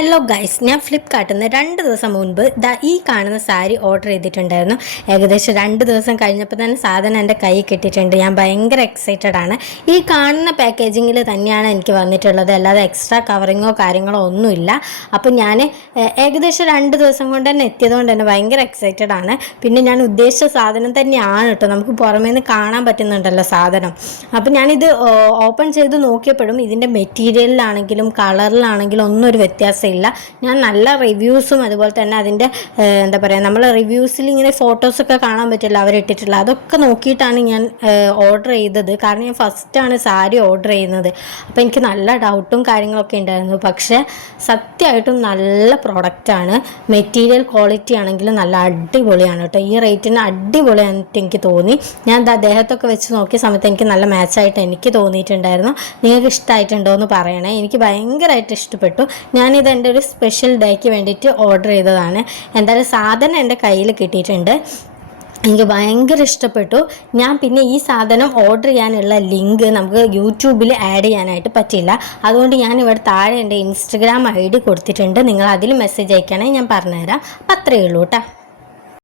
Hello guys, ഞാൻ ഫ്ലിപ്കാർട്ടിൽ നിന്ന് 2 ദിവസം മുൻപ് ഈ കാണുന്ന സാരി ഓർഡർ ചെയ്തിട്ടുണ്ടായിരുന്നു. ഏകദേശം 2 ദിവസം കഴിഞ്ഞപ്പോൾ തന്നെ സാധനം എൻ്റെ കയ്യിൽ കിട്ടിയിട്ടുണ്ട്. ഞാൻ ഭയങ്കര എക്സൈറ്റഡ് ആണ്. ഈ കാണുന്ന പാക്കേജിങ്ങിൽ തന്നെയാണ് എനിക്ക് വന്നിട്ടുള്ളത്, അല്ലാതെ എക്സ്ട്രാ കവറിങ്ങോ കാര്യങ്ങളോ ഒന്നുമില്ല. അപ്പോൾ ഞാൻ ഏകദേശം 2 ദിവസം കൊണ്ട് തന്നെ എത്തിയതുകൊണ്ട് തന്നെ ഭയങ്കര എക്സൈറ്റഡ് ആണ്. പിന്നെ ഞാൻ ഉദ്ദേശിച്ച സാധനം തന്നെയാണ് കേട്ടോ, നമുക്ക് പുറമേ നിന്ന് കാണാൻ പറ്റുന്നുണ്ടല്ലോ സാധനം. അപ്പോൾ ഞാനിത് ഓപ്പൺ ചെയ്ത് നോക്കിയപ്പോഴും ഇതിൻ്റെ മെറ്റീരിയലിലാണെങ്കിലും കളറിലാണെങ്കിലും ഒന്നും ഒരു വ്യത്യാസമില്ല. ഞാൻ നല്ല റിവ്യൂസും അതുപോലെ തന്നെ അതിൻ്റെ എന്താ പറയുക, നമ്മൾ റിവ്യൂസിൽ ഇങ്ങനെ ഫോട്ടോസൊക്കെ കാണാൻ പറ്റില്ല അവരിട്ടിട്ടുള്ള, അതൊക്കെ നോക്കിയിട്ടാണ് ഞാൻ ഓർഡർ ചെയ്തത്. കാരണം ഞാൻ ഫസ്റ്റാണ് സാരി ഓർഡർ ചെയ്യുന്നത്. അപ്പോൾ എനിക്ക് നല്ല ഡൗട്ടും കാര്യങ്ങളൊക്കെ ഉണ്ടായിരുന്നു. പക്ഷേ സത്യമായിട്ടും നല്ല പ്രൊഡക്റ്റാണ്. മെറ്റീരിയൽ ക്വാളിറ്റി ആണെങ്കിലും നല്ല അടിപൊളിയാണ് കേട്ടോ. ഈ റേറ്റിന് അടിപൊളിയായിട്ട് എനിക്ക് തോന്നി. ഞാൻ ദേഹത്തൊക്കെ വെച്ച് നോക്കിയ സമയത്ത് എനിക്ക് നല്ല മാച്ചായിട്ട് എനിക്ക് തോന്നിയിട്ടുണ്ടായിരുന്നു. നിങ്ങൾക്ക് ഇഷ്ടമായിട്ടുണ്ടോ എന്ന് പറയണേ. എനിക്ക് ഭയങ്കരമായിട്ട് ഇഷ്ടപ്പെട്ടു. ഞാനിത് എൻ്റെ ഒരു സ്പെഷ്യൽ ഡേക്ക് വേണ്ടിയിട്ട് ഓർഡർ ചെയ്തതാണ്. എന്തായാലും സാധനം എൻ്റെ കയ്യിൽ കിട്ടിയിട്ടുണ്ട്. എനിക്ക് ഭയങ്കര ഇഷ്ടപ്പെട്ടു. ഞാൻ പിന്നെ ഈ സാധനം ഓർഡർ ചെയ്യാനുള്ള ലിങ്ക് നമുക്ക് യൂട്യൂബിൽ ആഡ് ചെയ്യാനായിട്ട് പറ്റില്ല. അതുകൊണ്ട് ഞാൻ ഇവിടെ താഴെ എൻ്റെ ഇൻസ്റ്റഗ്രാം ID കൊടുത്തിട്ടുണ്ട്. നിങ്ങൾ അതിൽ മെസ്സേജ് അയക്കുകയാണെങ്കിൽ ഞാൻ പറഞ്ഞുതരാം. അപ്പം അത്രയേ ഉള്ളൂ കേട്ടോ.